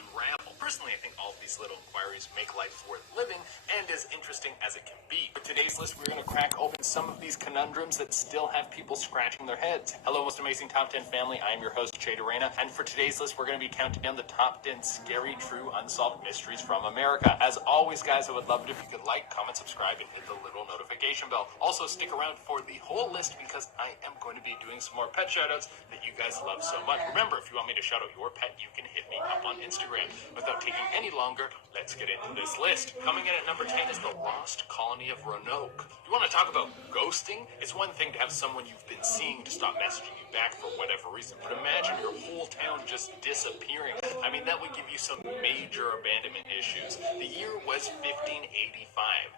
unravel. Personally, I think all of these little inquiries make life worth living and as interesting as it can be. For today's list, we're going to crack open some of these conundrums that still have people scratching their heads. Hello, most amazing Top 10 family. I am your host, Che Dorena, and for today's list, we're going to be counting down the top 10 scary, true, unsolved mysteries from America. As always, guys, I would love it if you could like, comment, subscribe, and hit the little notification bell. Also, stick around for the whole list because I am going to be doing some more pet shoutouts that you guys love so much. Remember, if you want me to shout out your pet, you can hit me up on Instagram. Without taking any longer, let's get into this list. Coming in at number 10 is the Lost Colony of Roanoke. You want to talk about ghosting? It's one thing to have someone you've been seeing to stop messaging you back for whatever reason, but imagine your whole town just disappearing. I mean, that would give you some major abandonment issues. The year was 1585,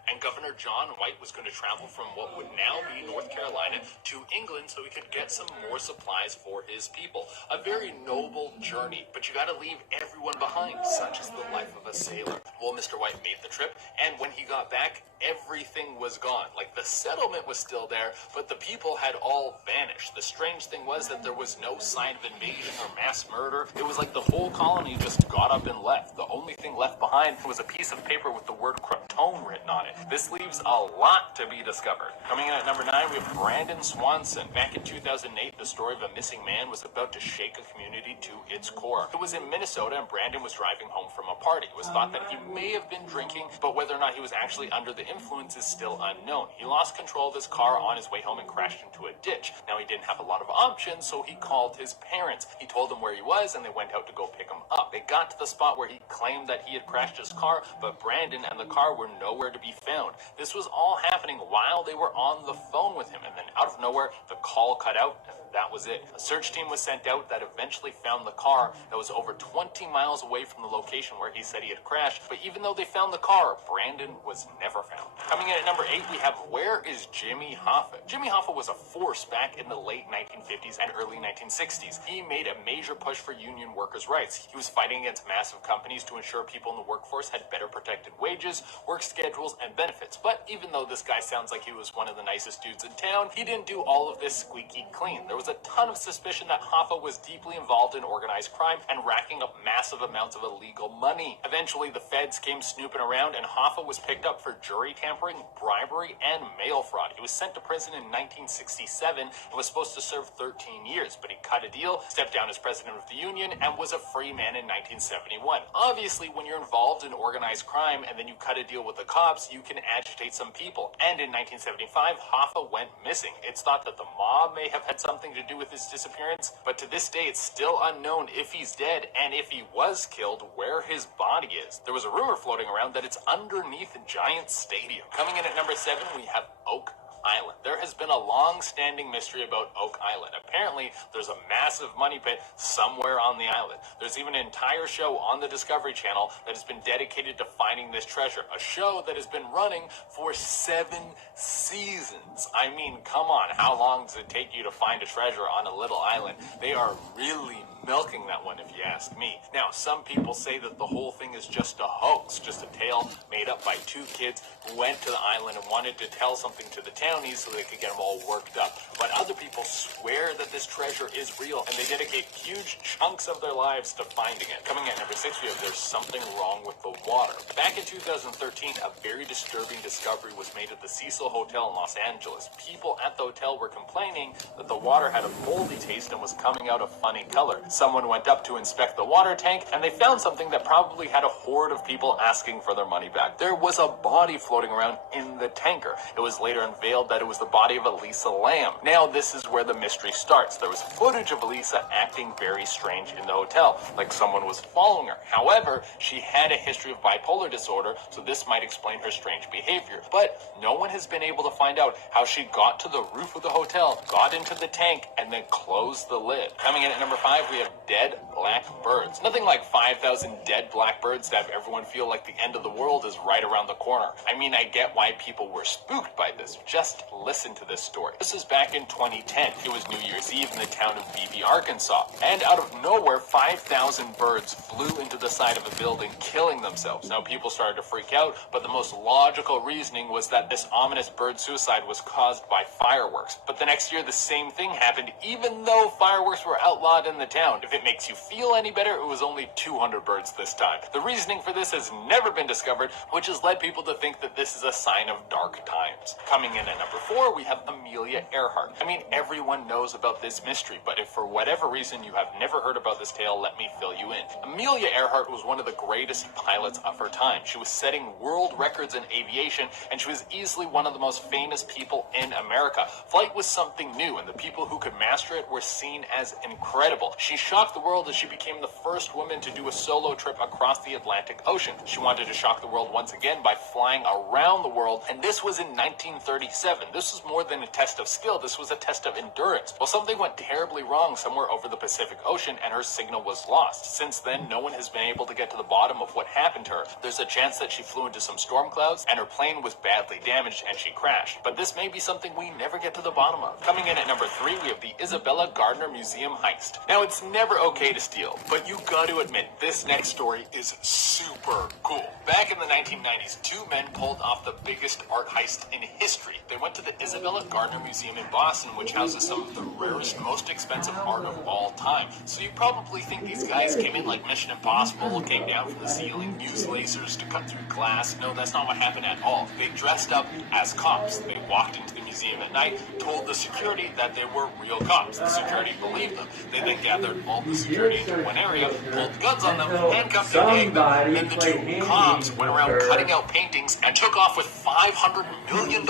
and Governor John White was going to travel from what would now be North Carolina to England so he could get some more supplies for his people. A very noble journey, but you got to leave everyone behind. Such is the life of a sailor. Well, Mr. White made the trip, and when he got back, everything was gone. Like, the settlement was still there, but the people had all vanished. The strange thing was that there was no sign of invasion or mass murder. It was like the whole colony just got up and left. The only thing left behind was a piece of paper with the word Krypton written on it. This leaves a lot to be discovered. Coming in at number 9, we have Brandon Swanson. Back in 2008, the story of a missing man was about to shake a community to its core. It was in Minnesota, and Brandon was driving home from a party. It was thought that he may have been drinking, but whether or not he was actually under the influence is still unknown. He lost control of his car on his way home and crashed into a ditch. Now, he didn't have a lot of options, so he called his parents. He told them where he was, and they went out to go pick him up. They got to the spot where he claimed that he had crashed his car, but Brandon and the car were nowhere to be found. This was all happening while they were on the phone with him, and then out of nowhere, the call cut out, and that was it. A search team was sent out that eventually found the car that was over 20 miles away from the location where he said he had crashed, but even though they found the car, Brandon was never found. Coming in at number 8, we have Where is Jimmy Hoffa? Jimmy Hoffa was a force back in the late 1950s and early 1960s. He made a major push for union workers' rights. He was fighting against massive companies to ensure people in the workforce had better protected wages, work schedules, and benefits. But even though this guy sounds like he was one of the nicest dudes in town, he didn't do all of this squeaky clean. There was a ton of suspicion that Hoffa was deeply involved in organized crime and racking up massive amounts of illegal money. Eventually, the feds came snooping around, and Hoffa was picked up for jury tampering, bribery, and mail fraud. He was sent to prison in 1967 and was supposed to serve 13 years, but he cut a deal, stepped down as president of the union, and was a free man in 1971. Obviously, when you're involved in organized crime and then you cut a deal with the cops, you can agitate some people. And in 1975, Hoffa went missing. It's thought that the mob may have had something to do with his disappearance, but to this day, it's still unknown if he's dead, and if he was killed, where his body is. There was a rumor floating around that it's underneath Giant Stadium. Coming in at number 7, we have Oak Island. There has been a long-standing mystery about Oak Island. Apparently, there's a massive money pit somewhere on the island. There's even an entire show on the Discovery Channel that has been dedicated to finding this treasure. A show that has been running for 7 seasons. I mean, come on, how long does it take you to find a treasure on a little island? They are really milking that one, if you ask me. Now, some people say that the whole thing is just a hoax, just a tale made up by 2 kids who went to the island and wanted to tell something to the townies so they could get them all worked up. But other people swear that this treasure is real, and they dedicate huge chunks of their lives to finding it. Coming at number 6, we have There's Something Wrong with the Water. Back in 2013, a very disturbing discovery was made at the Cecil Hotel in Los Angeles. People at the hotel were complaining that the water had a moldy taste and was coming out a funny color. Someone went up to inspect the water tank, and they found something that probably had a horde of people asking for their money back. There was a body floating around in the tanker. It was later unveiled that it was the body of Elisa Lam. Now, this is where the mystery starts. There was footage of Elisa acting very strange in the hotel, like someone was following her. However, she had a history of bipolar disorder, so this might explain her strange behavior. But no one has been able to find out how she got to the roof of the hotel, got into the tank, and then closed the lid. Coming in at number 5, we have dead black birds. Nothing like 5,000 dead black birds to have everyone feel like the end of the world is right around the corner. I mean, I get why people were spooked by this. Just listen to this story. This is back in in 2010. It was New Year's Eve in the town of Beebe, Arkansas. And out of nowhere, 5,000 birds flew into the side of a building, killing themselves. Now, people started to freak out, but the most logical reasoning was that this ominous bird suicide was caused by fireworks. But the next year, the same thing happened, even though fireworks were outlawed in the town. If it makes you feel any better, it was only 200 birds this time. The reasoning for this has never been discovered, which has led people to think that this is a sign of dark times. Coming in at number 4, we have Amelia Earhart. I mean, everyone knows about this mystery, but if for whatever reason you have never heard about this tale, let me fill you in. Amelia Earhart was one of the greatest pilots of her time. She was setting world records in aviation, and she was easily one of the most famous people in America. Flight was something new, and the people who could master it were seen as incredible. She shocked the world as she became the first woman to do a solo trip across the Atlantic Ocean. She wanted to shock the world once again by flying around the world, and this was in 1937. This was more than a test of skill, this was a test of endurance. Well, something went terribly wrong somewhere over the Pacific Ocean, and her signal was lost. Since then, no one has been able to get to the bottom of what happened to her. There's a chance that she flew into some storm clouds, and her plane was badly damaged, and she crashed. But this may be something we never get to the bottom of. Coming in at number 3, we have the Isabella Gardner Museum heist. Now, it's never okay to steal, but you got to admit, this next story is super cool. Back in the 1990s, 2 men pulled off the biggest art heist in history. They went to the Isabella Gardner Museum in Boston, which houses some of the rarest, most expensive art of all time. So you probably think these guys came in like Mission Impossible, came down from the ceiling, used lasers to cut through glass. No, that's not what happened at all. They dressed up as cops. They walked into the museum at night, told the security that they were real cops. The security believed them. They then gathered all the security into one area, pulled guns on them, handcuffed and gagged them. Then the 2 cops went around cutting out paintings and took off with $500 million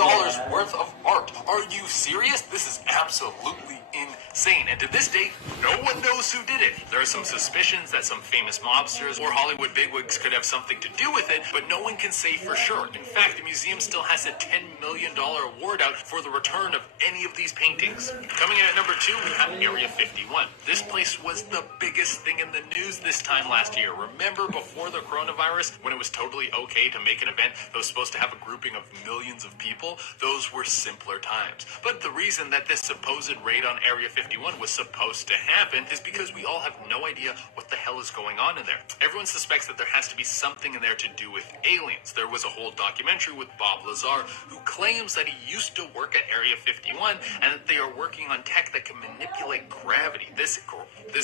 worth of art. Are you serious? This is absolutely insane. And to this date, no one knows who did it. There are some suspicions that some famous mobsters or Hollywood bigwigs could have something to do with it, but no one can say for sure. In fact, the museum still has a $10 million award out for the return of any of these paintings. Coming in at number 2, we have Area 51. This place was the biggest thing in the news this time last year. Remember before the coronavirus, when it was totally okay to make an event that was supposed to have a grouping of millions of people? Those were simpler times. But the reason that this supposed raid on Area 51 was supposed to happen is because we all have no idea what the hell is going on in there. Everyone suspects that there has to be something in there to do with aliens. There was a whole documentary with Bob Lazar who claims that he used to work at Area 51 and that they are working on tech that can manipulate gravity. This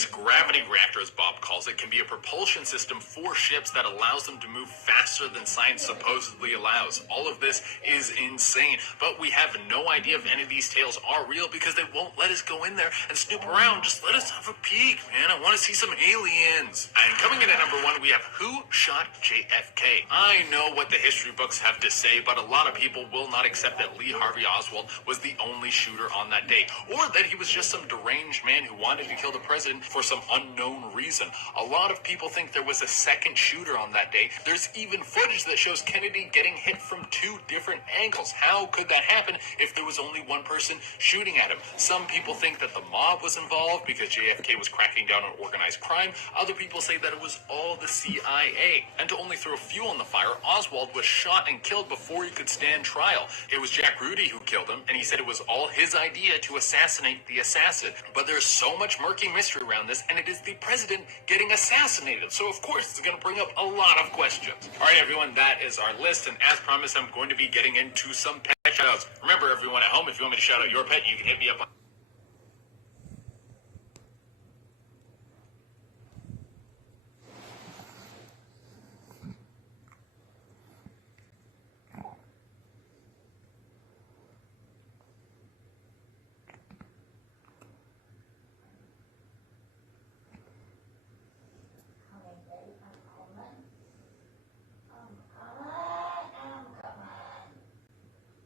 gravity reactor, as Bob calls it, can be a propulsion system for ships that allows them to move faster than science supposedly allows. All of this is insane, but we have no idea if any of these tales are real because they won't let us go in there and snoop around. Just let us have a peek, man. I want to see some aliens. And coming in at number 1, we have Who Shot JFK? I know what the history books have to say, but a lot of people will not accept that Lee Harvey Oswald was the only shooter on that day, or that he was just some deranged man who wanted to kill the president for some unknown reason. A lot of people think there was a second shooter on that day. There's even footage that shows Kennedy getting hit from 2 different angles. How could that happen if there was only one person shooting at him? Some people think that the mob was involved because JFK was cracking down on organized crime. Other people say that it was all the CIA. And to only throw fuel on the fire, Oswald was shot and killed before he could stand trial. It was Jack Rudy who killed him, and he said it was all his idea to assassinate the assassin. But there's so much murky mystery around this, and it is the president getting assassinated. So of course it's going to bring up a lot of questions. All right, everyone, that is our list, and as promised, I'm going to be getting into some pet shoutouts. Remember, everyone at home, if you want me to shout out your pet, you can hit me up on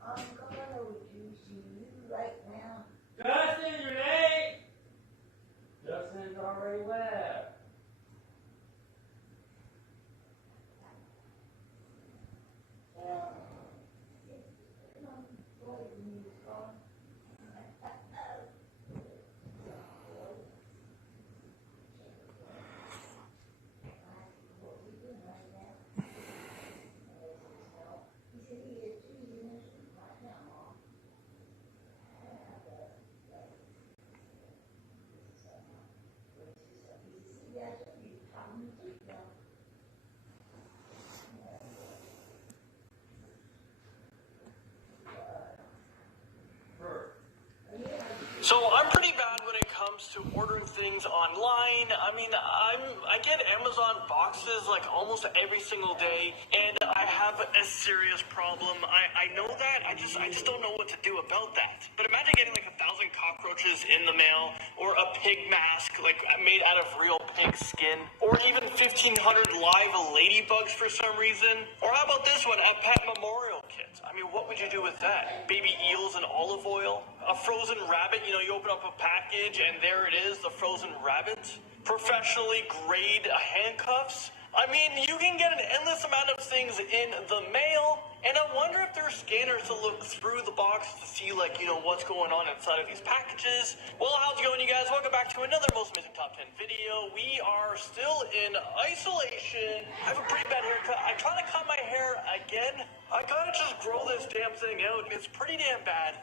I'm coming over to see you right now. to ordering things online. I mean, I get Amazon boxes like almost every single day, and I have a serious problem. I know that. I just don't know what to do about that. But imagine getting like 1,000 cockroaches in the mail, or a pig mask like made out of real pig skin, or even 1,500 live ladybugs for some reason. Or how about this one, a pet memorial kit? I mean, what would you do with that? Baby eels and olive oil? A frozen rabbit, you open up a package and there it is, the frozen rabbit. Professionally grade handcuffs. I mean, you can get an endless amount of things in the mail, and I wonder if there are scanners to look through the box to see, what's going on inside of these packages. Well, how's it going, you guys? Welcome back to another Most Amazing Top 10 video. We are still in isolation. I have a pretty bad haircut. I try to cut my hair again. I gotta just grow this damn thing out. It's pretty damn bad.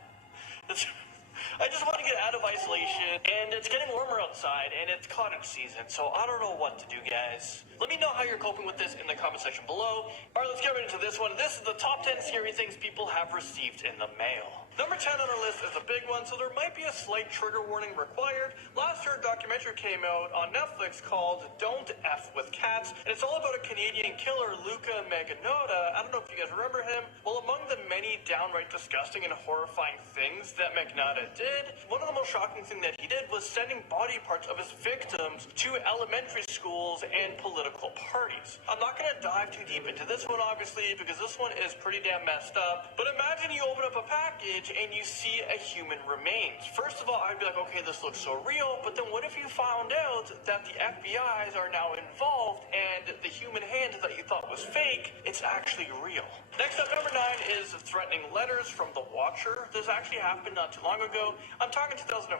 I just want to get out of isolation, and it's getting warmer outside, and it's cottage season, so I don't know what to do, guys. Let me know how you're coping with this in the comment section below. All right, let's get right into this one. This is the top 10 scary things people have received in the mail. Number 10 on our list is a big one, so there might be a slight trigger warning required. Last year, a documentary came out on Netflix called Don't F With Cats, and it's all about a Canadian killer, Luca Magnotta. I don't know if you guys remember him. Well, among the many downright disgusting and horrifying things that Magnotta did, one of the most shocking things that he did was sending body parts of his victims to elementary schools and political parties. I'm not going to dive too deep into this one, obviously, because this one is pretty damn messed up, but imagine you open up a package and you see a human remains. First of all, I'd be like, okay, this looks so real, but then what if you found out that the FBI's are now involved and the human hand that you thought was fake, it's actually real? Next up, number 9 is threatening letters from the Watcher. This actually happened not too long ago. I'm talking 2014.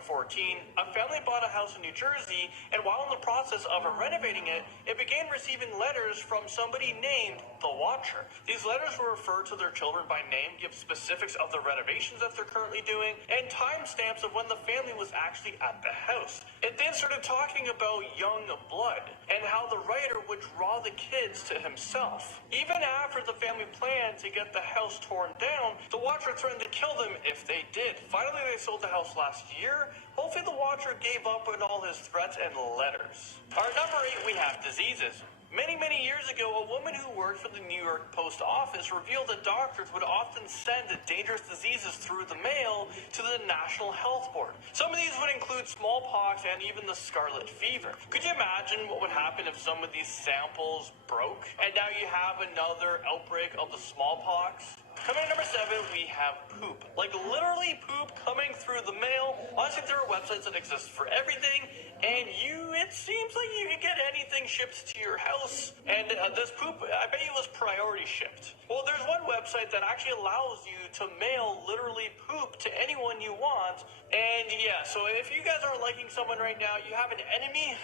A family bought a house in New Jersey, and while in the process of renovating it, it began receiving letters from somebody named the Watcher. These letters will refer to their children by name, give specifics of the renovations that they're currently doing, and timestamps of when the family was actually at the house. It then started talking about young blood, and how the writer would draw the kids to himself. Even after the family planned to get the house torn down, the Watcher threatened to kill them if they did. Finally, they sold the house last year. Hopefully the Watcher gave up on all his threats and letters. Our number 8, we have diseases. Many years ago, a woman who worked for the New York Post Office revealed that doctors would often send dangerous diseases through the mail to the National Health Board. Some of these would include smallpox and even the scarlet fever. Could you imagine what would happen if some of these samples broke? And now you have another outbreak of the smallpox? Coming at number 7, we have poop. Like literally poop coming through the mail. Honestly, there are websites that exist for everything, and it seems like you can get anything shipped to your house. And this poop, I bet you was priority shipped. Well, there's one website that actually allows you to mail literally poop to anyone you want. And yeah, so if you guys aren't liking someone right now, you have an enemy,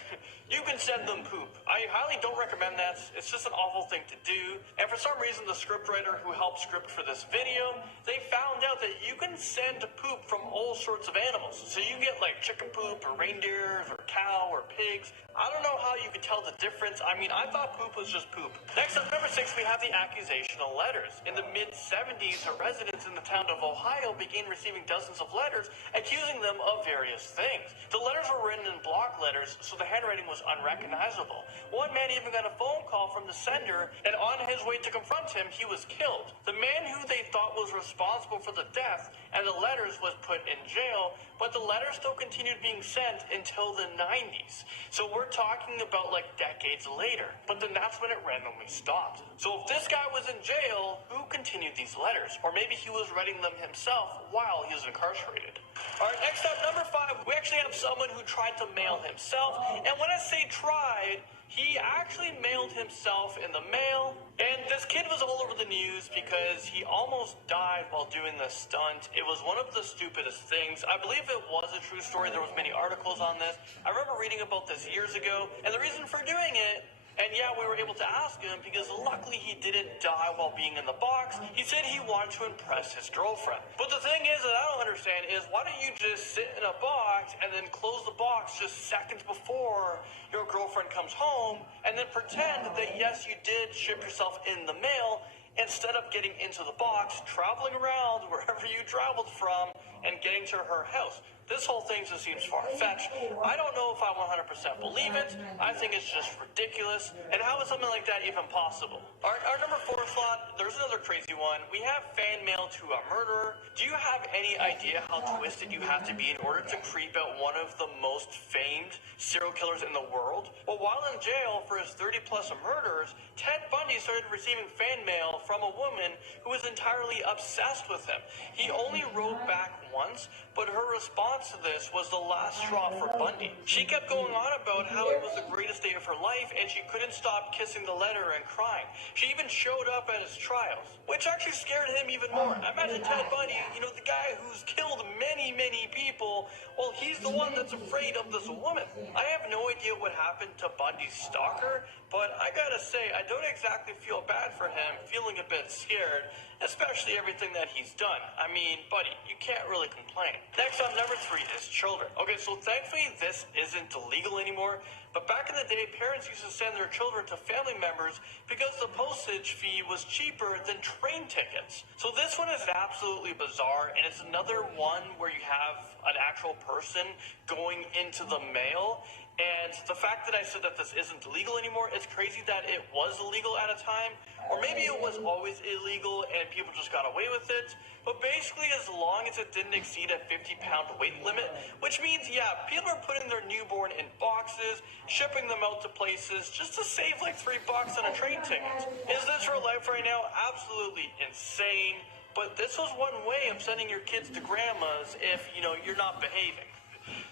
you can send them poop. I highly don't recommend that. It's just an awful thing to do. And for some reason, the scriptwriter who helped script for this video, they found out that you can send poop from all sorts of animals. So you get like chicken poop or reindeers or cow or pigs. I don't know how you could tell the difference. I mean, I thought poop was just poop. Next up, number 6, we have the accusational letters. In the mid-70s, residents in the town of Ohio began receiving dozens of letters accusing them of various things. The letters were written in block letters, so the handwriting was unrecognizable. One man even got a phone call from the sender, and on his way to confront him, he was killed. The man who they thought was responsible for the death and the letters was put in jail, but the letters still continued being sent until the 90s. So we're talking about like decades later, but then that's when it randomly stopped. So if this guy was in jail, who continued these letters? Or maybe he was writing them himself while he was incarcerated. All right, next up, number 5, we actually have someone who tried to mail himself, and when I say tried, he actually mailed himself in the mail, and this kid was all over the news because he almost died while doing this stunt. It was one of the stupidest things. I believe it was a true story. There was many articles on this. I remember reading about this years ago, and the reason for doing it, and yeah, we were able to ask him because luckily he didn't die while being in the box. He said he wanted to impress his girlfriend. But the thing is that I don't understand is, why don't you just sit in a box and then close the box just seconds before your girlfriend comes home, and then pretend that yes, you did ship yourself in the mail, instead of getting into the box, traveling around wherever you traveled from, and getting to her house. This whole thing just seems far-fetched. I don't know if I 100% believe it. I think it's just ridiculous. And how is something like that even possible? Our number 4 slot, there's another crazy one. We have fan mail to a murderer. Do you have any idea how twisted you have to be in order to creep out one of the most famed serial killers in the world? Well, while in jail for his 30-plus murders, Ted Bundy started receiving fan mail from a woman who was entirely obsessed with him. He only wrote back once, but her response to this was the last straw for Bundy. She kept going on about how it was the greatest day of her life, and she couldn't stop kissing the letter and crying. She even showed up at his trials, which actually scared him even more. Imagine Ted Bundy, the guy who's killed many, many people, well, he's the one that's afraid of this woman. I have no idea what happened to Bundy's stalker, but I gotta say, I don't exactly feel bad for him, feeling a bit scared, especially everything that he's done. I mean, buddy, you can't really complain. Next up, number 3 is children. Okay, so thankfully this isn't illegal anymore, but back in the day, parents used to send their children to family members because the postage fee was cheaper than train tickets. So this one is absolutely bizarre, and it's another one where you have an actual person going into the mail. And the fact that I said that this isn't illegal anymore, it's crazy that it was illegal at a time. Or maybe it was always illegal and people just got away with it. But basically, as long as it didn't exceed a 50-pound weight limit, which means, yeah, people are putting their newborn in boxes, shipping them out to places just to save like $3 on a train ticket. Is this real life right now? Absolutely insane. But this was one way of sending your kids to grandma's if, you're not behaving.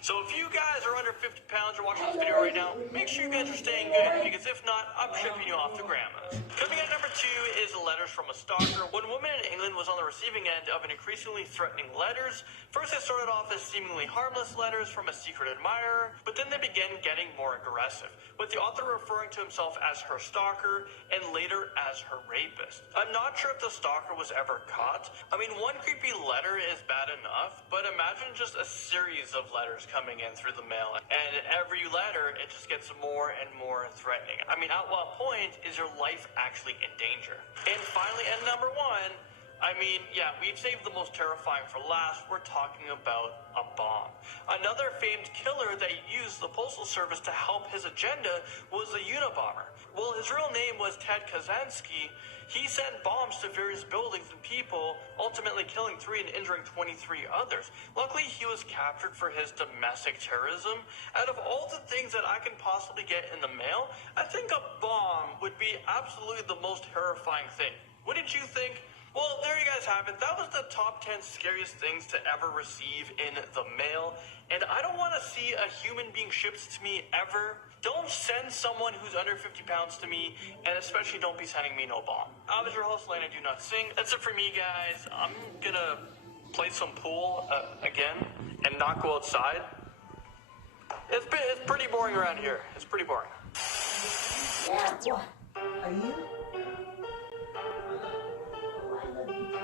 So if you guys are under 50 pounds or watching this video right now, make sure you guys are staying good, because if not, I'm shipping you off to grandma's. Coming in at number 2 is letters from a stalker. One woman in England was on the receiving end of an increasingly threatening letters. First, it started off as seemingly harmless letters from a secret admirer, but then they began getting more aggressive, with the author referring to himself as her stalker and later as her rapist. I'm not sure if the stalker was ever caught. I mean, one creepy letter is bad enough, but imagine just a series of letters coming in through the mail, and every letter, it just gets more and more threatening. I mean, at what point is your life actually in danger? And finally, at number 1, I mean, yeah, we've saved the most terrifying for last. We're talking about a bomb. Another famed killer that used the Postal Service to help his agenda was the Unabomber. Well, his real name was Ted Kaczynski. He sent bombs to various buildings and people, ultimately killing 3 and injuring 23 others. Luckily, he was captured for his domestic terrorism. Out of all the things that I can possibly get in the mail, I think a bomb would be absolutely the most terrifying thing. Wouldn't you think? Well, there you guys have it. That was the top 10 scariest things to ever receive in the mail. And I don't want to see a human being shipped to me ever. Don't send someone who's under 50 pounds to me, and especially don't be sending me no bomb. I was your host, Lane. I do not sing. That's it for me, guys. I'm gonna play some pool again and not go outside. It's pretty boring around here. It's pretty boring. Yeah, what? Are you?